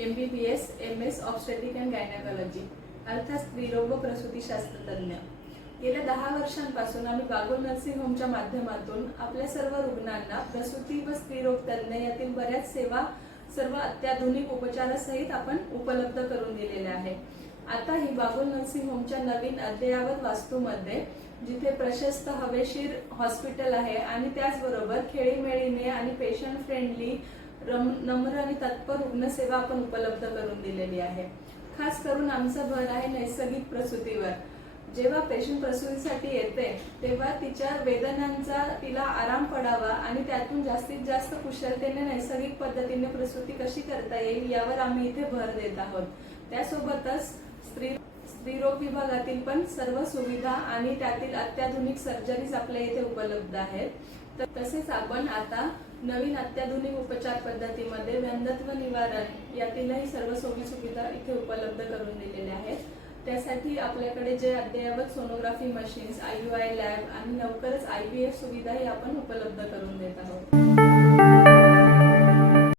MBBS MS obstetric and गायनेकॉलॉजी अर्थात स्त्रीरोग व प्रसूतीशास्त्र तज्ञ। गेल्या 10 वर्षांपासून आम्ही बागुल नर्सिंग होमच्या माध्यमातून आपल्या सर्व रुग्णांना प्रसूती व स्त्रीरोग तज्ञ यातील बऱ्याच सेवा सर्व अत्याधुनिक उपचारासहित आपण उपलब्ध करून दिलेल्या आहे। आता ही बागुल नर्सिंग होमच्या नवीन अद्ययावत वास्तूमध्ये जिथे प्रशस्त हवेशीर हॉस्पिटल आहे आणि त्याचबरोबर खेळीमेळीने आणि पेशंट फ्रेंडली नम्र आणि तत्पर रुग्णसेवा आपण उपलब्ध करून दिलेली आहे। खास करून आमचा भर आहे नैसर्गिक प्रसूतीवर। जेव्हा पेशंट प्रसूतीसाठी येते तेव्हा तिच्या वेदनांचा तिला आराम पडावा आणि त्यातून जास्तीत जास्त कुशलतेने नैसर्गिक पद्धतीने प्रसूती कशी करता येईल यावर आम्ही इथे भर देत आहोत। त्यासोबतच स्त्रीरोग विभागातील पण सर्व सुविधा आणि त्यातील अत्याधुनिक सर्जरीज आपल्या इथे उपलब्ध आहेत। तसेच आपण आता नवीन अत्याधुनिक उपचार पद्धतीमध्ये वंध्यत्व निवारण यातीलही सर्व सोयी सुविधा इथे उपलब्ध करून दिलेल्या आहेत। त्यासाठी आपल्याकडे जे अद्ययावत सोनोग्राफी मशीन्स, IUI लॅब आणि लवकरच IVF सुविधाही आपण उपलब्ध करून देत आहोत।